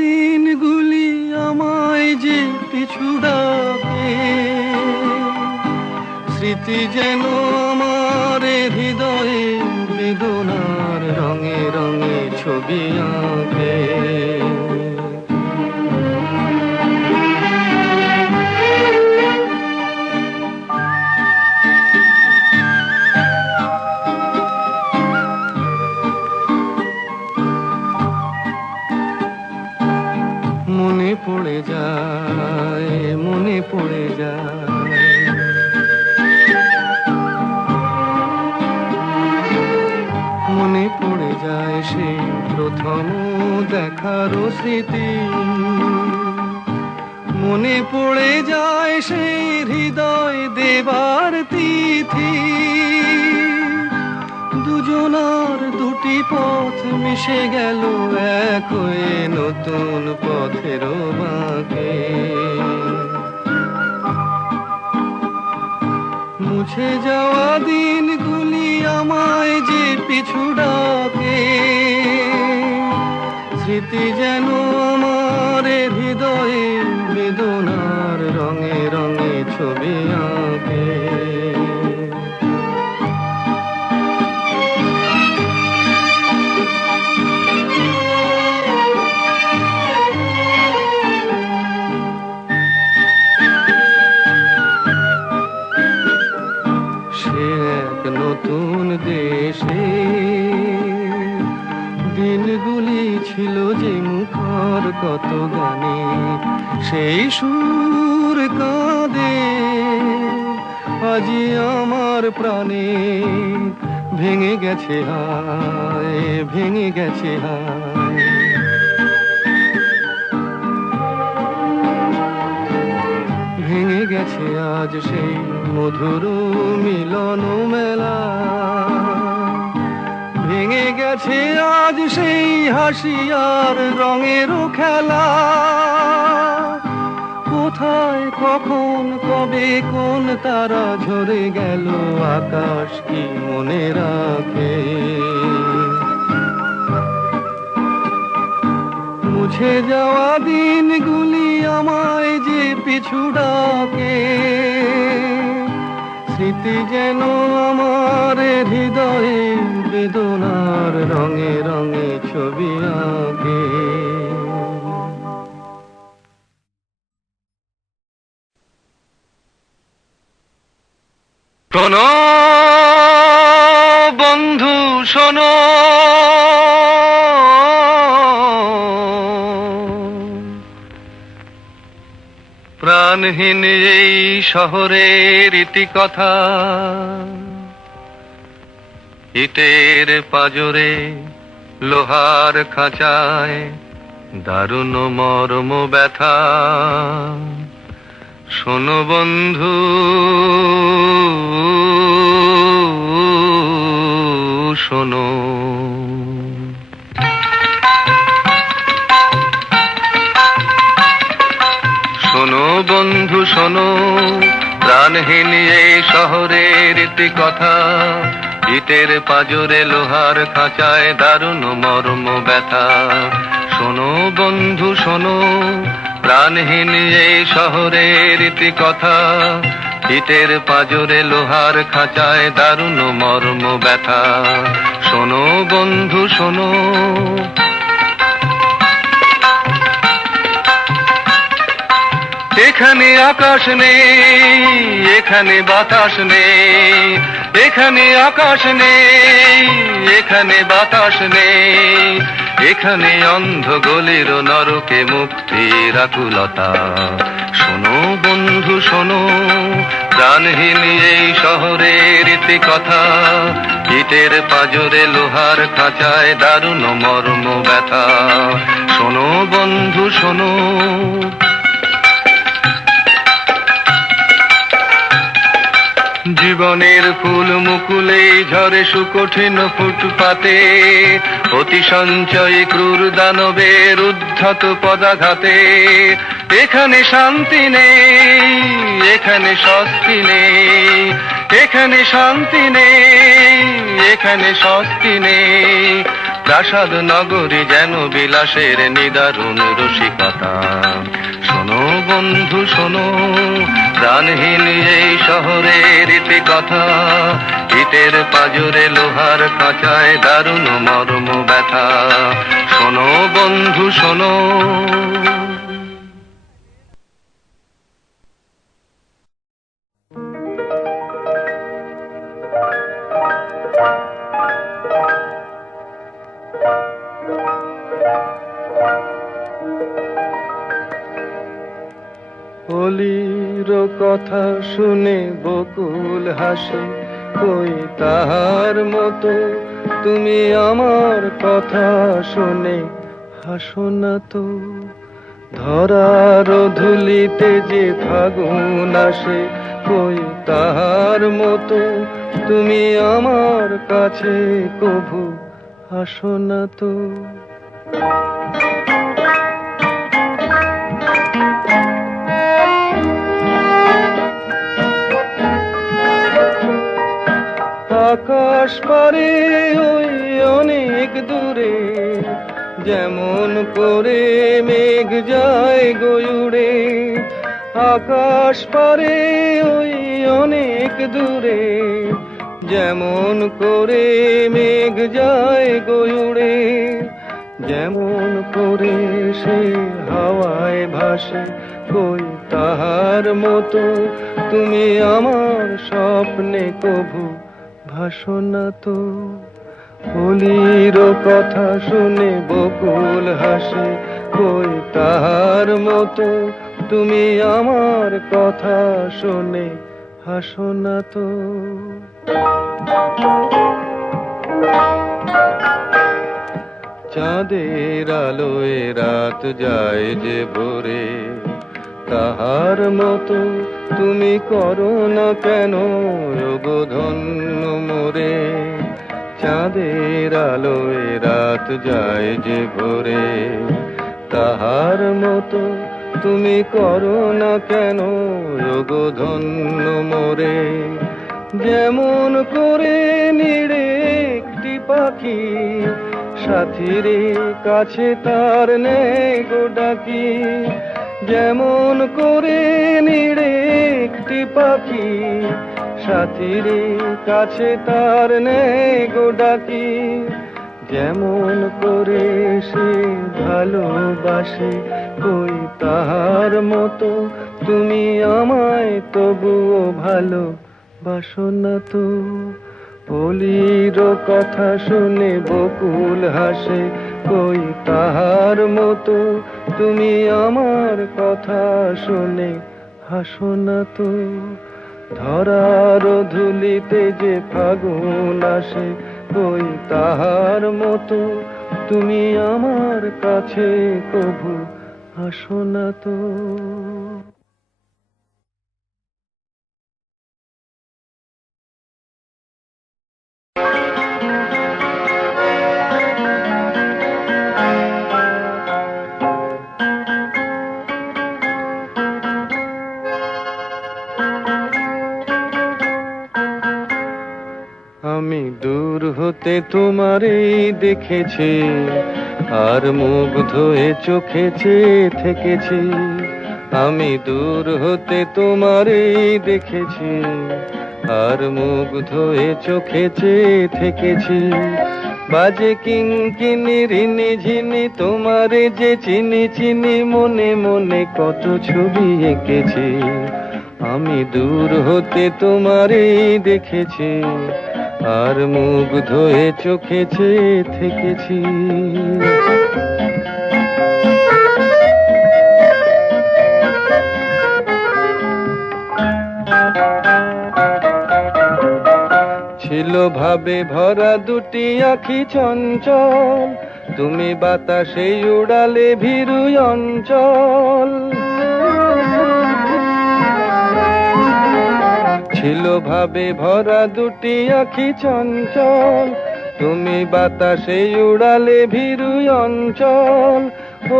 দিনগুলি আমায় যে পিছু ডাকে, স্মৃতি যেন আমার হৃদয়ে বেদনার রঙে রঙে ছবি আঁকে। মনে পড়ে যায়, মনে পড়ে যায়, মনে পড়ে যায় সেই প্রথম দেখার স্মৃতি। মনে পড়ে যায় সেই হৃদয় দেবার তিথি। দুজনার দুটি পথ মিশে গেল এক হয়ে নতুন পথের বাঁকে। মুছে যাওয়া দিনগুলি আমায় যে পিছু ডাকে, স্মৃতি যেন আমার হৃদয়ে বেদনার রঙে রঙে ছবি আঁকে। নতুন দেশে দিনগুলি ছিল যে মুখর কত গানে, সেই সুর কাঁদে আজি আমার প্রাণে। ভেঙে গেছে হায়, ভেঙে গেছে হায়, ভেঙে গেছে আজ সেই মধুর মিলন মেলা। ভেঙে গেছে আজ সেই হাসি আর রঙের খেলা। কোথায় কখন কবে কোন তারা ঝরে গেল, আকাশ কি মনে রাখে? মুছে যাওয়া দিনগুলি আমায় যে পিছু ডাকে, স্মৃতি যেন আমার হৃদয়ে বেদনার রঙে রঙে ছবি আঁকে। শোনো বন্ধু শোনো, প্রাণহীন এই শহরের ইতিকথা, ইটের পাজরে লোহার খাঁচায় দারুণ মর্ম ব্যথা। শোনো বন্ধু শোনো, শোনো বন্ধু শোনো, প্রাণহীন এই শহরের ইতিকথা, ইটের পাজরে লোহার খাঁচায় দারুণ মর্ম ব্যথা। শোনো বন্ধু শোনো, প্রাণহীন এই শহরের ইতিকথা, ইটের পাজরে লোহার খাঁচায় দারুণ মর্ম ব্যথা। শোনো বন্ধু শোনো, এখানে আকাশ নেই, এখানে বাতাস নেই, এখানে আকাশ নেই, এখানে বাতাস নেই, এখানে অন্ধ গলির নরকে মুক্তির আকুলতা। শোনো বন্ধু শোনো, প্রাণহীন এই শহরের ইতিকথা, ইটের পাজরে লোহার খাঁচায় দারুণ মর্ম ব্যথা। শোনো বন্ধু শোনো, জীবনের ফুল মুকুলে ঝরে সুকঠিন ফুটপাতে, অতি সঞ্চয়ী ক্রূর দানবের উদ্ধত পদাঘাতে। এখানে শান্তি নেই, এখানে স্বস্তি নেই, এখানে শান্তি নেই, এখানে স্বস্তি নেই। প্রাসাদ নগরী যেন বিলাসের নিদারুণ রসিকতা। শোনো বন্ধু শোনো, প্রাণহীন এই শহরের ইতি কথা, ইটের পাজরে লোহার খাঁচায় দারুণ মর্ম ব্যথা। শোনো বন্ধু শোনো। হোলির কথা শুনে বকুল হাসে, কই তাহার মতো তুমি আমার কথা শুনে হাসো না তো। ধরার ধুলিতে যে ফাগুন আসে, কই তাহার মতো তুমি আমার কাছে কভু হাসো না তো। আকাশ পারে ওই অনেক দূরে, যেমন করে মেঘ যায় গয়ুড়ে। আকাশ পারে ওই অনেক দূরে, যেমন করে মেঘ যায় গয়ুড়ে। যেমন করে সে হাওয়ায় ভাসে, কই তাহার মতো তুমি আমার স্বপ্নে কভু ভাসো না তো। হোলির কথা শুনে বকুল হাসে, কই তাহার মতো তুমি আমার কথা শুনে হাসো না তো। চাঁদের আলোয় রাত যায় যে ভোরে, তাহার মতো তুমি করো না কেন গো ধন্য মোরে। চাঁদের আলোয় রাত যায় যে ভোরে, তাহার মতো তুমি করো না কেন গো ধন্য মোরে। যেমন করে নিড়ে একটি পাখি, সাথীর কাছে তার নেই গো ডাকি। যেমন করে নিড়ে একটি পাখি, সাথীর কাছে তার নেই গো ডাকি। যেমন করে সে ভালোবাসে, কই তাহার মতো তুমি আমায় তবুও ভালোবাসো না তো। হোলির কথা শুনে বকুল হাসে, কই তাহার মতো তুমি আমার কথা শুনে হাসো না তো। ধরার ধুলিতে যে ফাগুন আসে, কই তাহার মতো তুমি আমার কাছে কভু হাসো না তো। আমি দূর হতে তোমারই দেখেছি, আর মুগ্ধ হয়ে চোখে চেয়ে থেকেছি। আমি দূর হতে তোমারই দেখেছি, আর মুগ্ধ হয়ে চোখে চেয়ে থেকেছি। বাজে কিঙ্কিনি রিনি ঝিনি তোমারে যে চিনি চিনি, মনে মনে কত ছবি এঁকেছি। আমি দূর হতে তোমারই দেখেছি, আর মুগ্ধ হয়ে চোখে চেয়ে থেকেছি। ছিল ভাবে ভরা দুটি আখি চঞ্চল, তুমি বাতাসে উড়ালে ভীরু অঞ্চল। ছিল ভাবে ভরা দুটি আখি চঞ্চল, তুমি বাতাসে উড়ালে ভীরু অঞ্চল।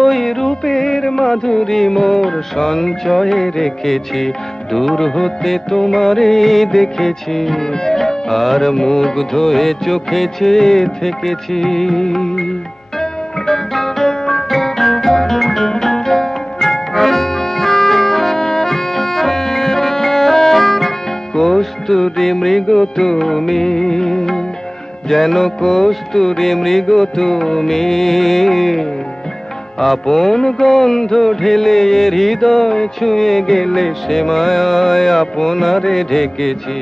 ওই রূপের মাধুরী মোর সঞ্চয়ে রেখেছি, দূর হতে তোমারে দেখেছি, আর মুগ্ধ হয়ে চোখে চেয়ে থেকেছি। কস্তুরী মৃগ তুমি, যেন কস্তুরী মৃগ তুমি। আপন গন্ধ ঢেলে হৃদয় ছুঁয়ে গেলে, সে মায়ায় আপনারে ঢেকেছি।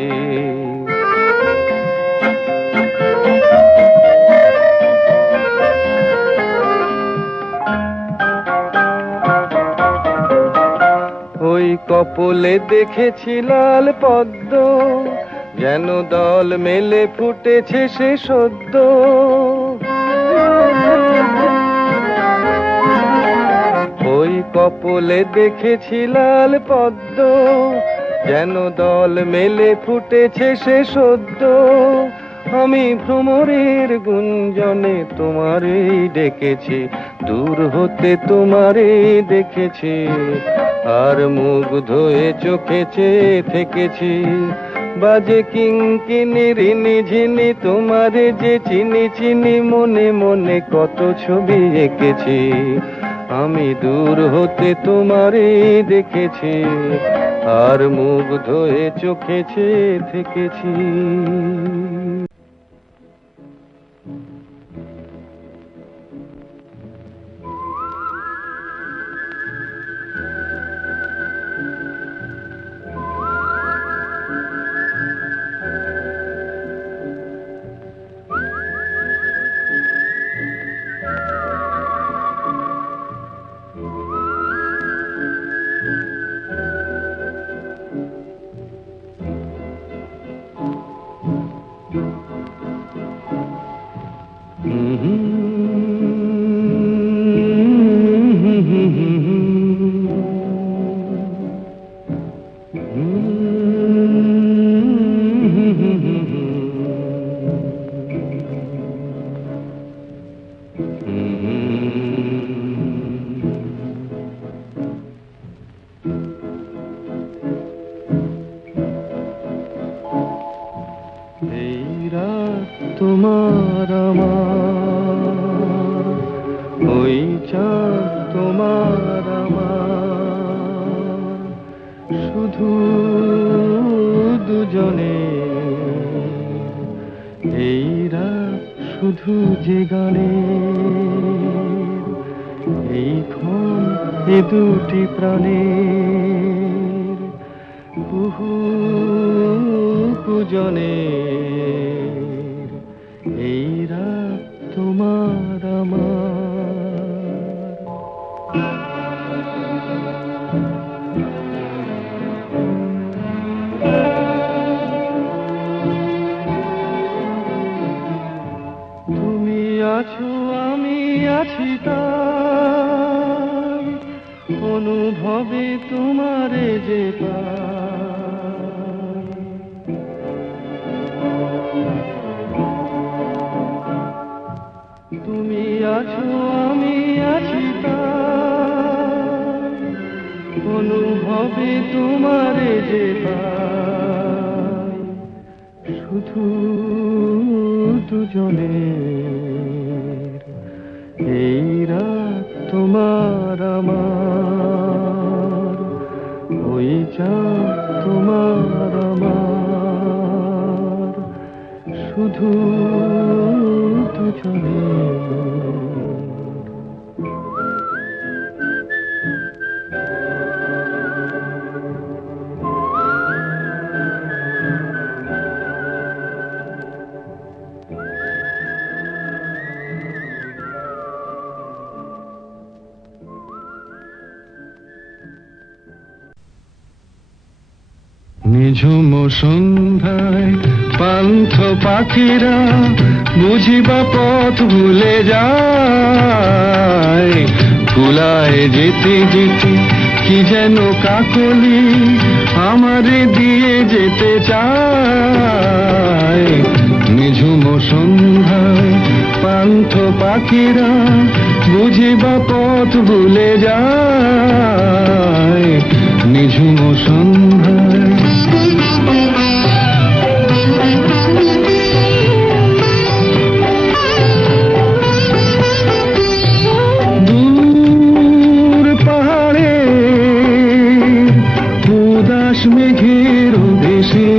ওই কপলে দেখেছি লাল পদ্ম, যেন দল মেলে ফুটেছে সে সদ্য। ওই কপলে দেখেছি লাল পদ্ম, যেন দল মেলে ফুটেছে সে সদ্য। আমি ভ্রমরের গুঞ্জনে তোমারেই ডেকেছি, দূর হতে তোমারেই দেখেছি, আর মুগ্ধ হয়ে চোখে চেয়ে থেকেছি। বাজে কিঙ্কিনি রিনি ঝিনি, তোমারে যে চিনি চিনি, মনে মনে কত ছবি এঁকেছি। আমি দূর হতে তোমারেই দেখেছি, আর মুগ্ধ হয়ে চোখে চেয়ে থেকেছি। তোমার আমার, ওই চাঁদ তোমার আমার, শুধু দুজনে এই রাত, শুধু যে গানে এই ক্ষণ, এ দুটি প্রাণের বহু পূজনে। এই রাত তোমার আমার। তুমি আছো আমি আছি তাই, অনুভবে তোমারে যে পাই। তুমি আছো আমি আছি তাই, অনুভবে তোমারে যে পাই। শুধু দুজনের এই রাত তোমার আমার, ওই চাঁদ তোমার আমার, শুধু দুজনের। নিঝুম সন্ধ্যায় পান্থ পাখিরা বুঝিবা পথ ভুলে যায়। কুলায় যেতে যেতে কি যেন কাকলি আমারে দিয়ে যেতে চায়। নিঝুম সন্ধ্যায় পান্থ পাখিরা বুঝিবা পথ ভুলে যায়। নিঝুম সন্ধ্যায় দূর পাহাড়ে উদাস মেঘের দেশে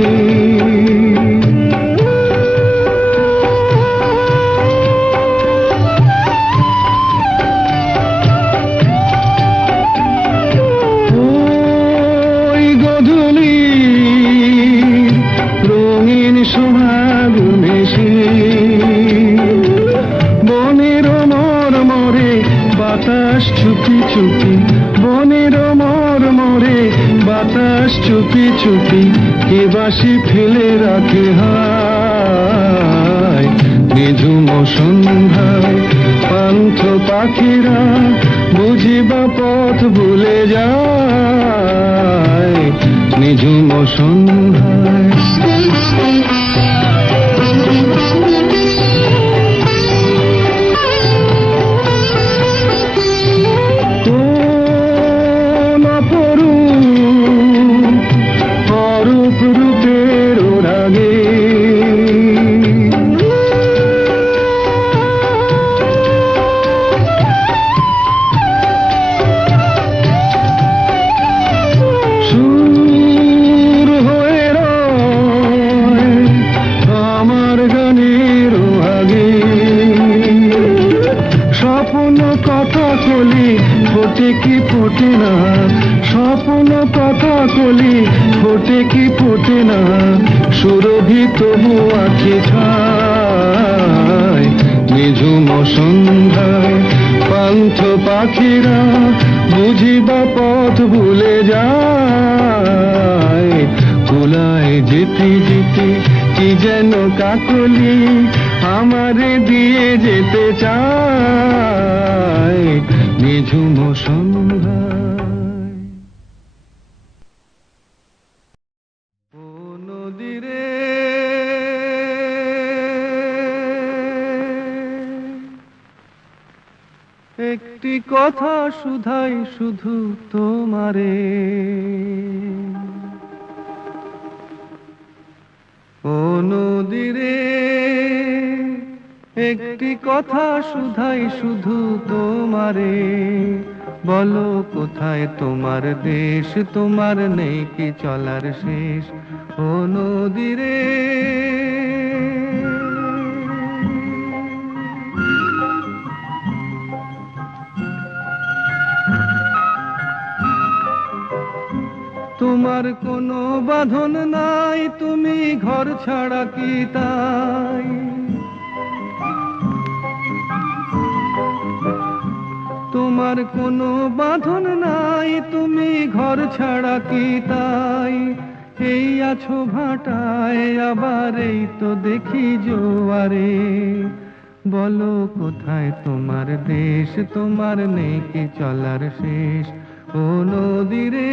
ধুলি রঙিন সোহাগ মেশে বনের মরমরে বাতাস চুপি চুপি বনের মরমরে বাতাস চুপি চুপি কে বাসি ফেলে রাখে হায় নিঝুম সন্ধ্যায় পান্থ পাখিরা বুঝিবা পথ ভুলে যায় নিঝুম সন্ধ্যায় অরূপ রূপের রাগে সুর হয়ে রয় আমার গানের আগে স্বপ্ন কথা কলি ফোটে কি ফোটে না স্বপ্ন কথা কলি ফোটে কি ফোটে না সুরভি তবু আঁখি ছায় নিঝুম সন্ধ্যায় পান্থ পাখিরা বুঝিবা পথ ভুলে যায় কুলায় যেতে যেতে কি যেন কাকলি আমারে দিয়ে যেতে চায় নিঝুম সন্ধ্যায় ও নদীরে একটি কথা শুধাই শুধু তোমারে ও নদীরে একটি কথা শুধাই শুধু তোমারে বলো কোথায় তোমার দেশ তোমার নেই কি চলার শেষ ও নদীরে তোমার কোনো বাঁধন নাই তুমি ঘর ছাড়া কি তাই তোমার কোনো বাঁধন নাই তুমি ঘর ছাড়া কি তাই এই আছো ভাটায় আবার এই তো দেখি জোয়ারে বলো কোথায় তোমার দেশ তোমার নেই কি চলার শেষ ও নদীরে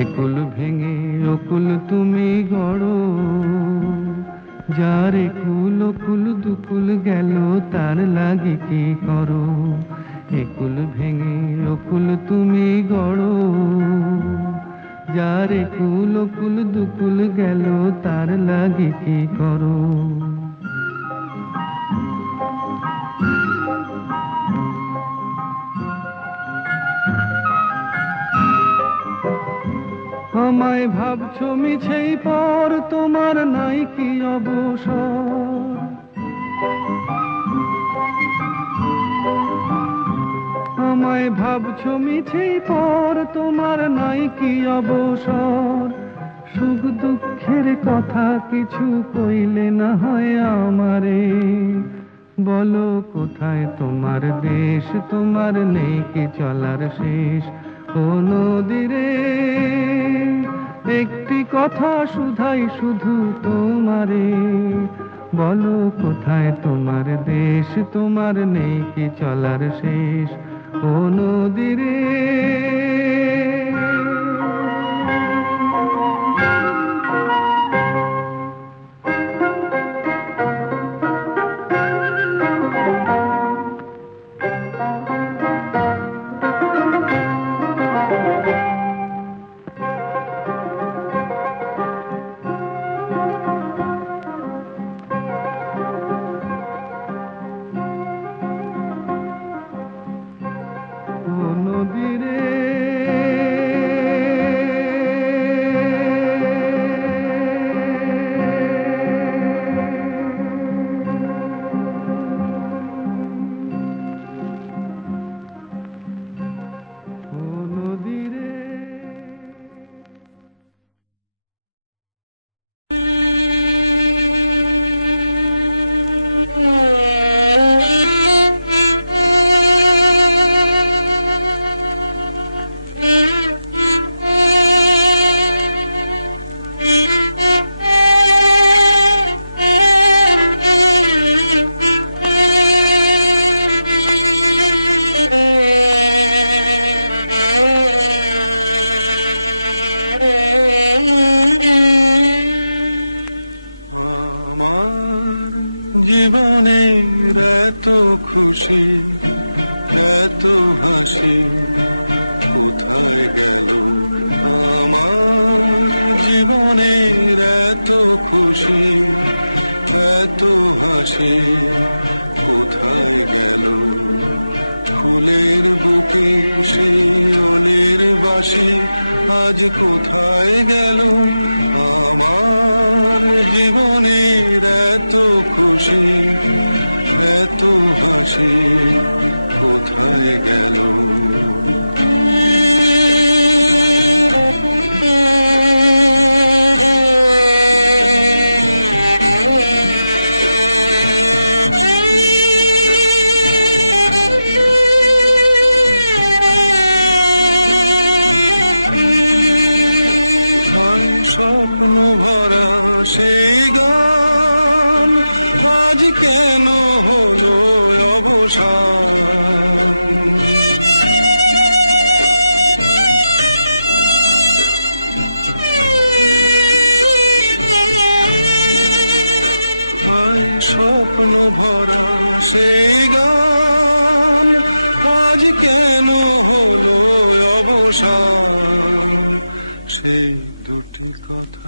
একুল ভেঙে অকুল তুমি গড়ো যার একুল অকুল দুকুল গেল তার লাগি কি করো একুল ভেঙে অকুল তুমি গড়ো যার একুল অকুল দুকুল গেল তার লাগি কি করো আমায় ভাবছো মিছেই পর তোমার নাই কি অবসর আমায় ভাবছো মিছেই পর তোমার নাই কি অবসর সুখ দুঃখের কথা কিছু কইলে না হয় আমারে বলো কোথায় তোমার দেশ তোমার নেই কি চলার শেষ ও নদীরে একটি কথা শুধাই শুধু তোমারে বলো কোথায় তোমার দেশ তোমার নেই কি চলার শেষ ও নদীরে নদীরে জীবনে এত খুশি এত হাসি জীবনে এত খুশি এত হাসি ফুলের বুকে শিলের বাসি আজ কোথায় গেল আমার জীবনে এত খুশি এত হাসি কোথায় গেল স্বপ্ন ভরা সেই গান আজ কেন হলো অপসার স্বপ্ন ভরা সেই গান আজ কেন হলো অবসান সেই দুটি কথা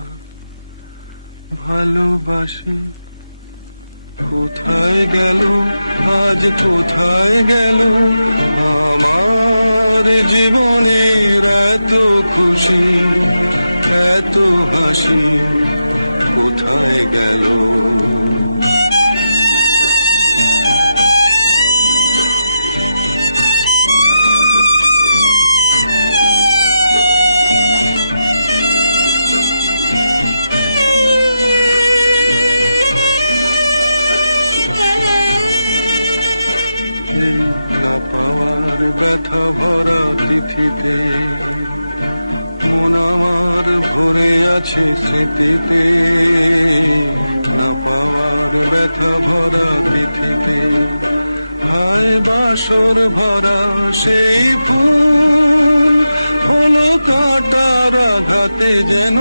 ভালোবাসি কোথায় গেল আজ কোথায় গেল আমার জীবনের এত খুশি এত হাসি কোথায় গেল বাসর বাদার সেই ফুল কাটারা তাতে যেন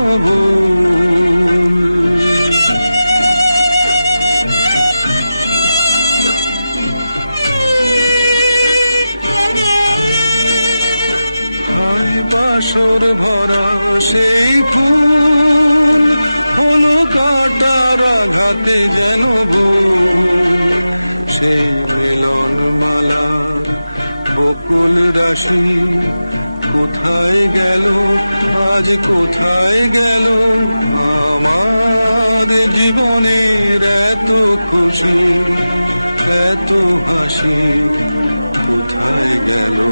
বাসর ভরা সেই ফুল কাটারা তাতে যেন সেই কোথায় গেল আজ কোথায় গেল আমার জীবনের এত খুশি এত হাসি কোথায় গেল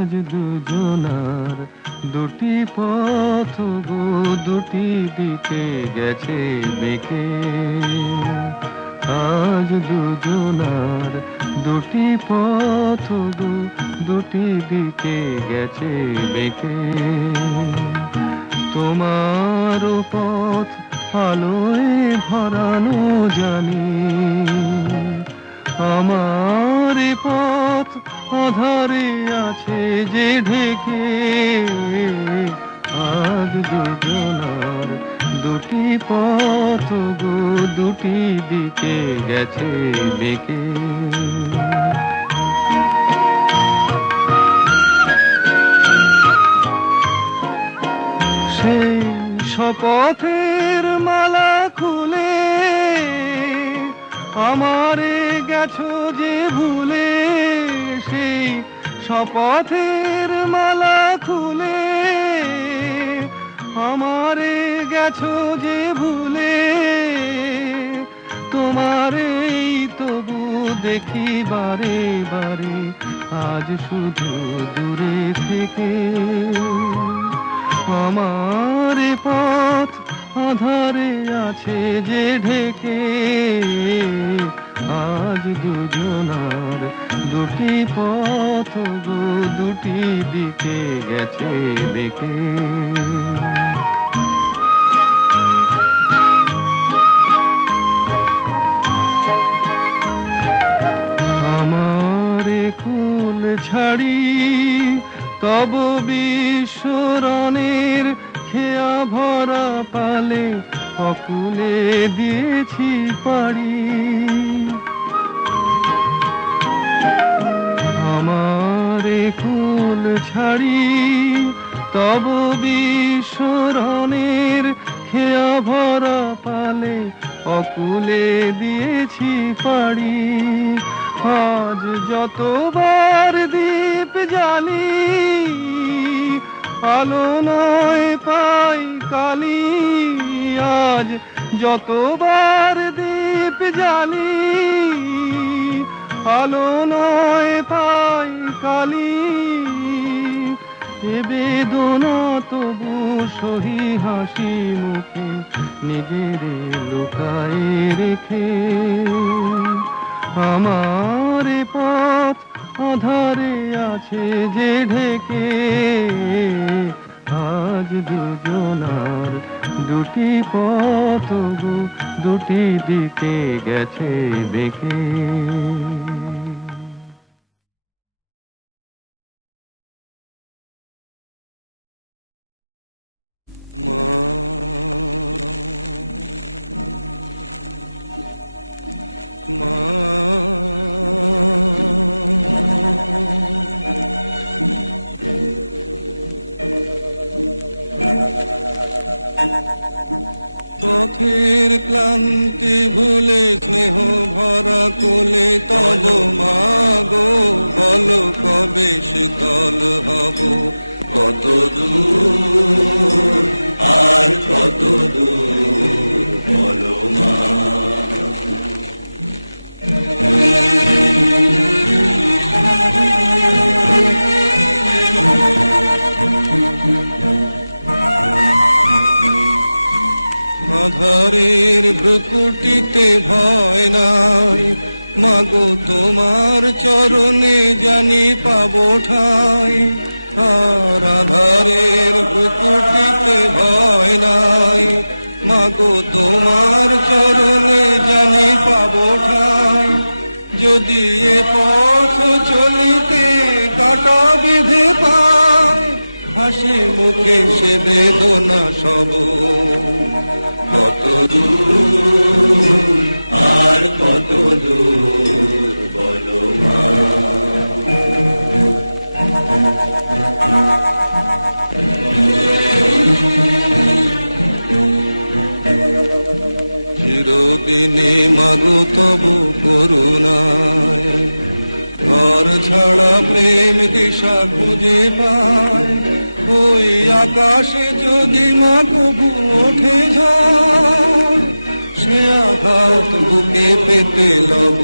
আজ দুজনার দুটি পথ গো দুটি দিকে গেছে বেঁকে আজ দুজনার দুটি পথ গো দুটি দিকে গেছে বেঁকে তোমার পথ আলোয় ভরানো জানি আমার পথ আধারে আছে যে ঢেকে আজ দুজনার দুটি পথ গো দুটি দিকে গেছে বেঁকে সেই শপথের মালা খুলে আমারে গেছো যে ভুলে সেই শপথের মালা খুলে আমারে গেছো যে ভুলে তোমারেই তবু দেখি বারে বারে আজ শুধু দূরে থেকে আমার পথ আধারে আছে যে ঢেকে আজ দুজনার দুটি পথ গো, দুটি দিকে গেছে বেঁকে। আমারে কুল ছাড়ি তব বিশ্বরণের খেয়া ভরা পালে অকুলে দিয়েছি পাড়ি। আমারে কুল ছাড়ি তব বিশ্বরণের খেয়া ভরা পালে অকুলে দিয়েছি পাড়ি। আজ যতবার দীপ জ্বালি আলো নয় পাই কালি। আজ যতবার দীপ জ্বালি আলো নয় পাই কালি। এ বেদনা তবু সহি হাসি মুখে নিজের লুকায়ে রেখে। আমার পথ আধারে আছে যে ঢেকে। আজ দুজনার দুটি পথ গো, দুটি দিকে গেছে বেঁকে। তোমার চরণে জানি পাবো ঠাই। আধারের ভয় নাই মাগো, তোমার চরণে জানি পাবো ঠাই। যদি চলিতে কাটা বেঁধে পাই, হাসি মুখে সে দেব না সব। চিরদিনে মাগো তব করুণা, ঘর ছাড়া প্রেম দিশা খুঁজে পাই। ওই আকাশে যদি না তবু ওঠে যায়, সে আকাশ মুখে পেতে যাব।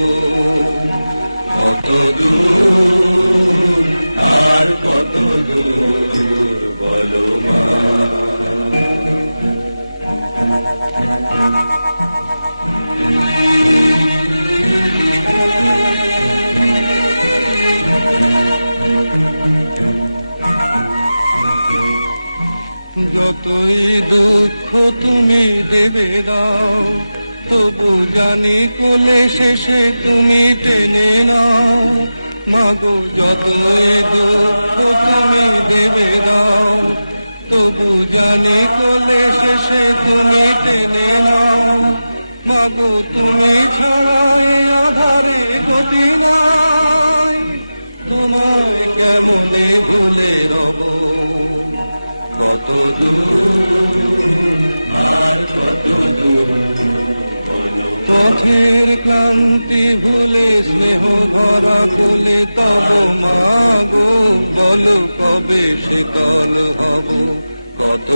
যতই দুঃখ তুমি দেবে না, তবু জানি কোলে শেষে তুমি টেনে নাও। মাগো যতই দুঃখ তুমি দেবে না, তবু জানি কোলে শেষে তুমি টেনে নাও। মাগো তুমি ছাড়াই আধারে গতি নাই, তোমায় কেমনে ভুলে রব। পথের ক্লান্তি ভুলে স্নেহ ভরা ফুলে তব মাগো, বল কবে সে কাল হবে। কত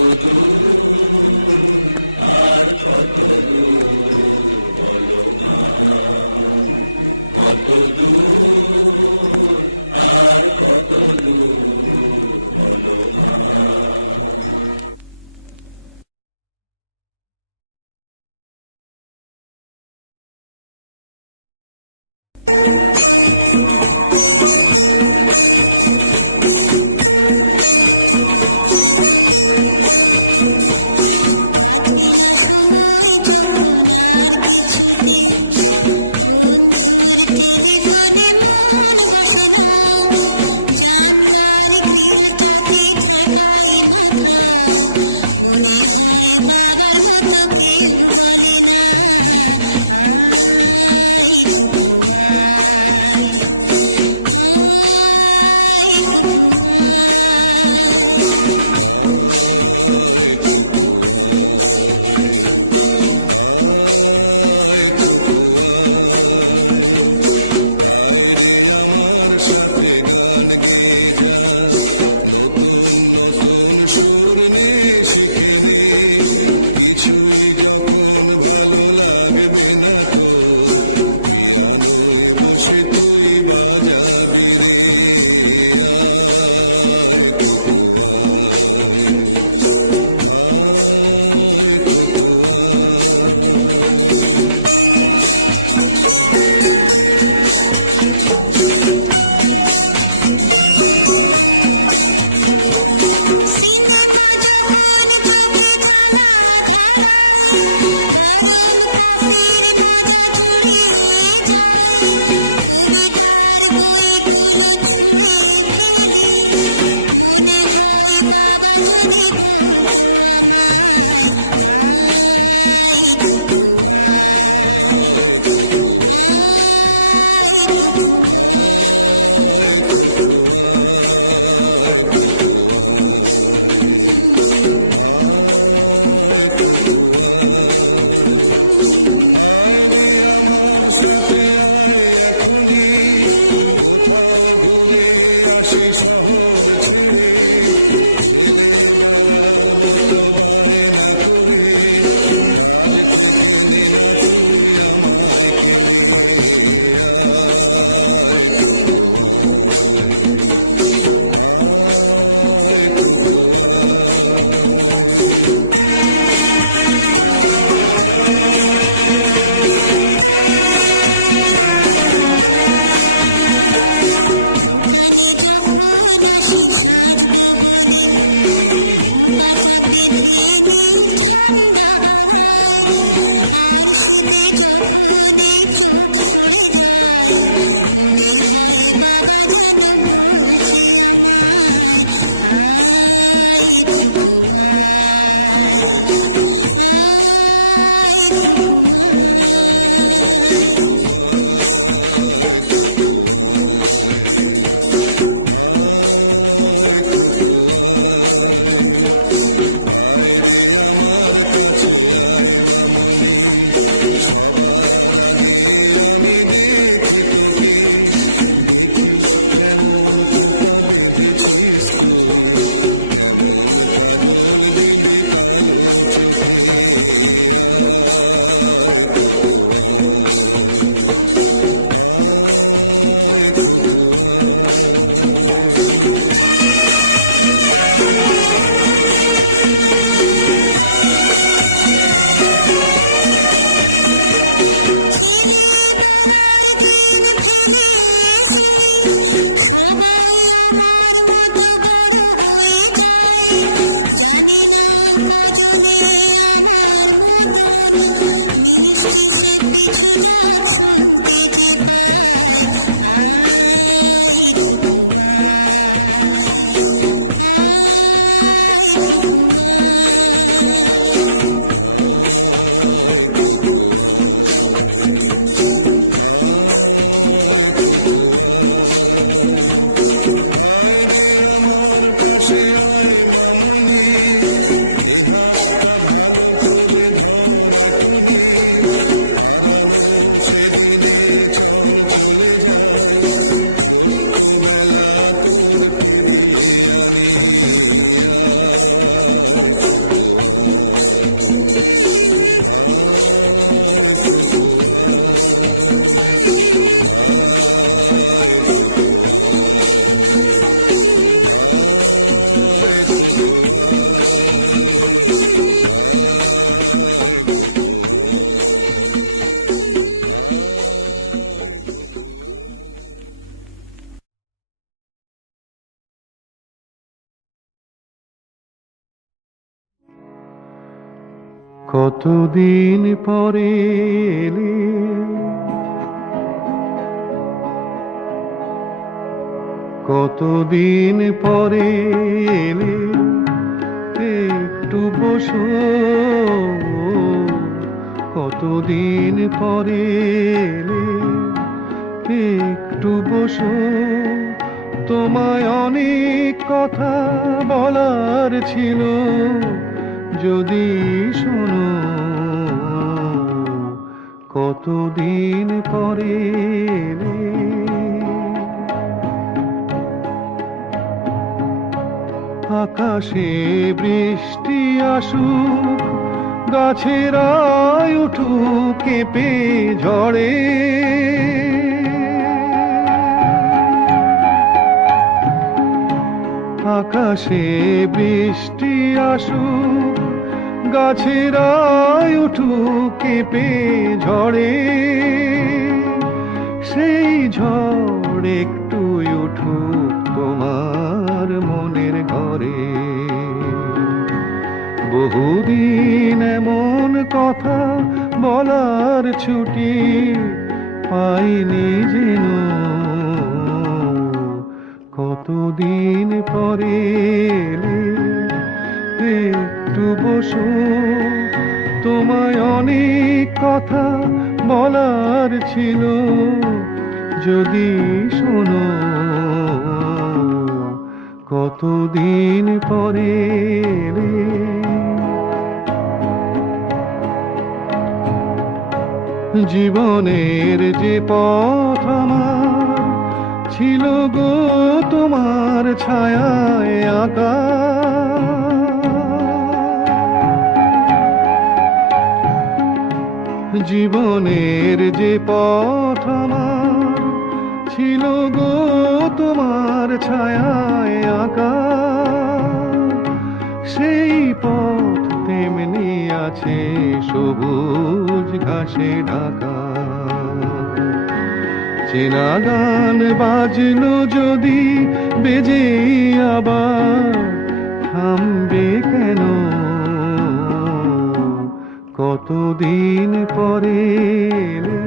কতদিন পরে এলে, কতদিন পরে এলে, একটু বসো, কতদিন পরে এলে, একটু বসো, তোমায় অনেক কথা বলার ছিল, যদি শোনো, কতদিন পরে এলে। আকাশে বৃষ্টি আসুক, গাছেরাই উঠুক কেঁপে ঝড়ে, আকাশে বৃষ্টি আসুক, গাছেরাই উঠুক কেঁপে ঝড়ে, সেই ঝড় একটু উঠুক তোমার মনের ঘরে। বহুদিন এমন কথা বলার ছুটি পাইনি যেন, কতদিন পরে এলে, একটু বসো, তোমায় অনেক কথা বলার ছিল, যদি শোনো, কতদিন পরে এলে। জীবনের যে পথ আমার ছিল গো তোমার ছায়ায় আঁকা, জীবনের যে পথ আমার ছিল গো তোমার ছায়ায় আঁকা, সেই পথ তেমনি আছে সবুজ ঘাসে ঢাকা। চেনা গান বাজলো যদি বেজে আবার, থামবে কেন, কতদিন পরে এলে,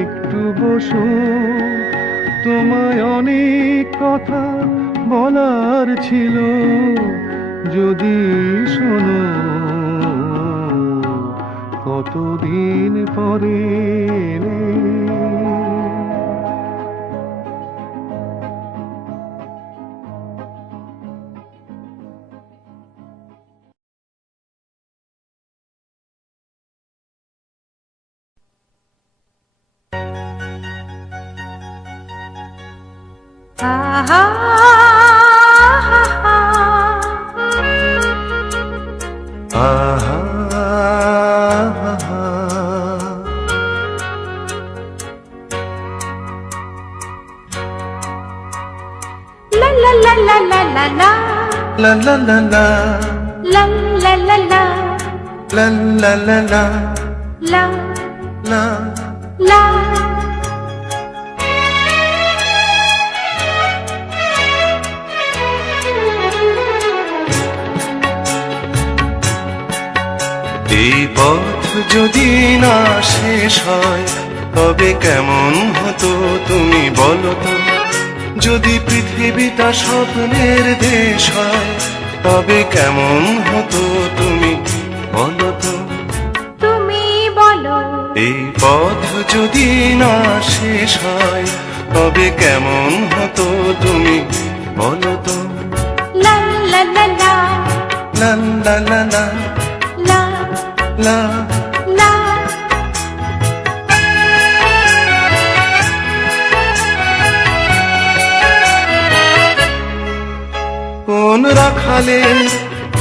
একটু বসো, তোমায় অনেক কথা বলার ছিল, যদি শোনো, কতদিন পরে এলে। আহা আহা লা লা লা লা লা লা লা la la la la লা লা লা লা la la la la লা la লা এই পথ যদি না শেষ হয় তবে কেমন হতো তুমি বলো তো। যদি পৃথিবীটা স্বপ্নের দেশ হয় তবে কেমন হতো তুমি বলো তো। তুমি বলো এই পথ যদি না শেষ হয় তবে কেমন হতো তুমি বলো তো। লা লা লা লা লা লা লা লা লা লা লা কোন রাখালে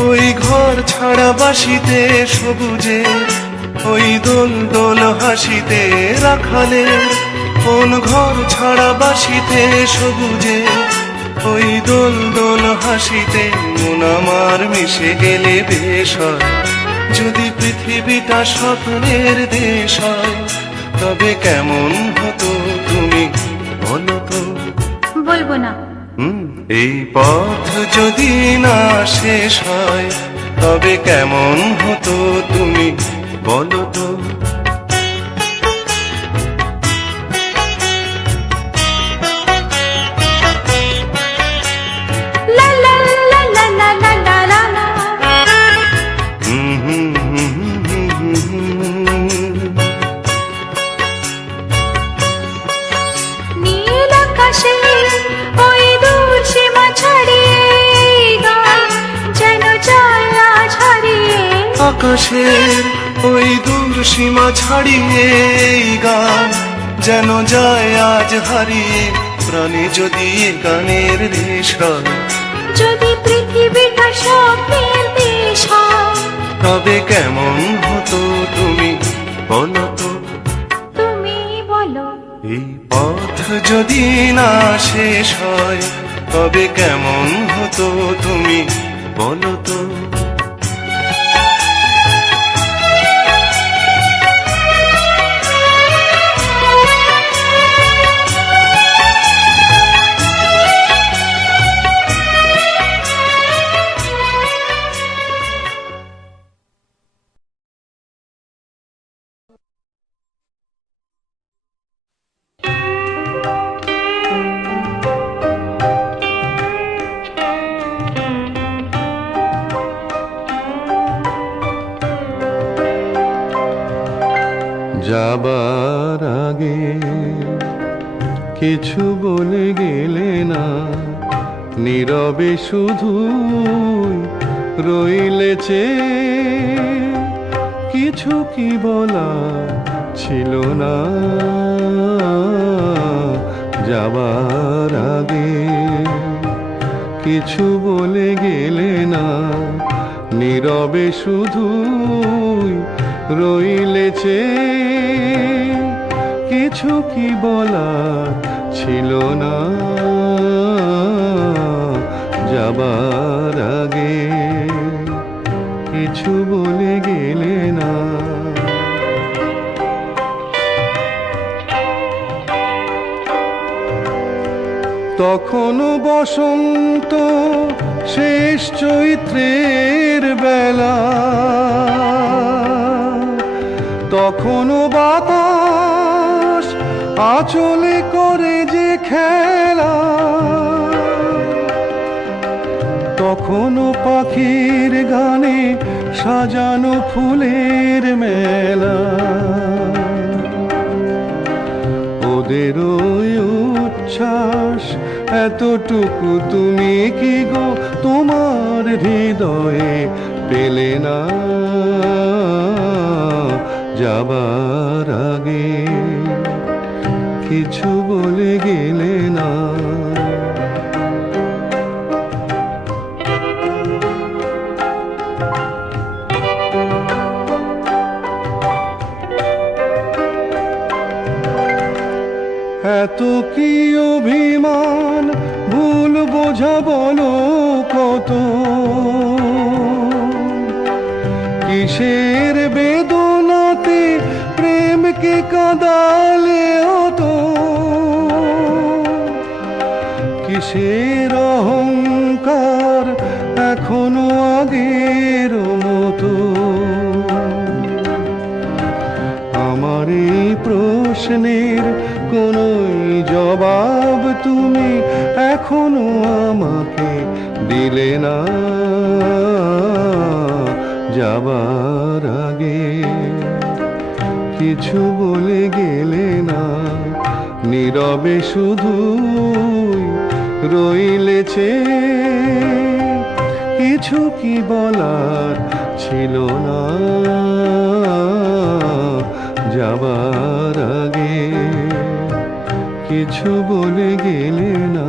ওই ঘর ছাড়া বাসিতে সবুজে ওই দোল দোল হাসিতে রাখালে কোন ঘর ছাড়া বাসিতে সবুজে ওই দোল দোল হাসিতে মন আমার মিশে গেলে বেশ হয়। যদি পৃথিবীটা স্বপ্নের দেশ হয় তবে কেমন হতো তুমি বলো তো। বলবো না এই পথ যদি না শেষ হয় তবে কেমন হতো তুমি বলো তো। লা লা লা লা লা লা লা লা লা। নীল আকাশে ওই দূর সীমা ছাড়িয়ে গান যেন যায় আজ হারিয়ে। আকাশের ওই দূর সীমা ছাড়িয়ে এই গান যেন যায় আজ হারিয়ে। প্রাণে যদি গানের দেশ হয়, যদি পৃথিবীটা স্বপ্নের দেশ হয়, তবে কেমন হতো তুমি বলো তো। তুমি বলো। এই পথ যদি না শেষ হয়, তবে কেমন হতো তুমি বলো তো। যাবার আগে কিছু বলে গেলে না, নীরবে শুধু রইলেছে। কিছু কি বলা ছিল না, যাবার আগে কিছু বলে গেলে না, নীরবে শুধু রইলেছে। কিছু কি বলার ছিল না, যাবার আগে কিছু বলে গেলে না। তখনও বসন্ত শেষ চৈত্রের বেলা, তখনও বাতাস আঁচলে করে যে খেলা, তখনও পাখির গানে সাজানো ফুলের মেলা। ওদের ওই উচ্ছ্বাস এতটুকু তুমি কি গো তোমার হৃদয়ে পেলে না, যাবার আগে কিছু বলে গেলে না। এত কি অভিমান ভুল বোঝা বলো কত, কিসের বেদনাতে প্রেমকে কাঁদালে হতো, কিসের অহংকার এখনো আগের মতো। আমার এই প্রশ্নের কোনোই জবাব তুমি এখনো আমাকে দিলে না, যাবার আগে কিছু বলে গেলে না, নীরবে শুধু রইলেছে। কিছু কি বলার ছিল না, যাবার আগে কিছু বলে গেলে না।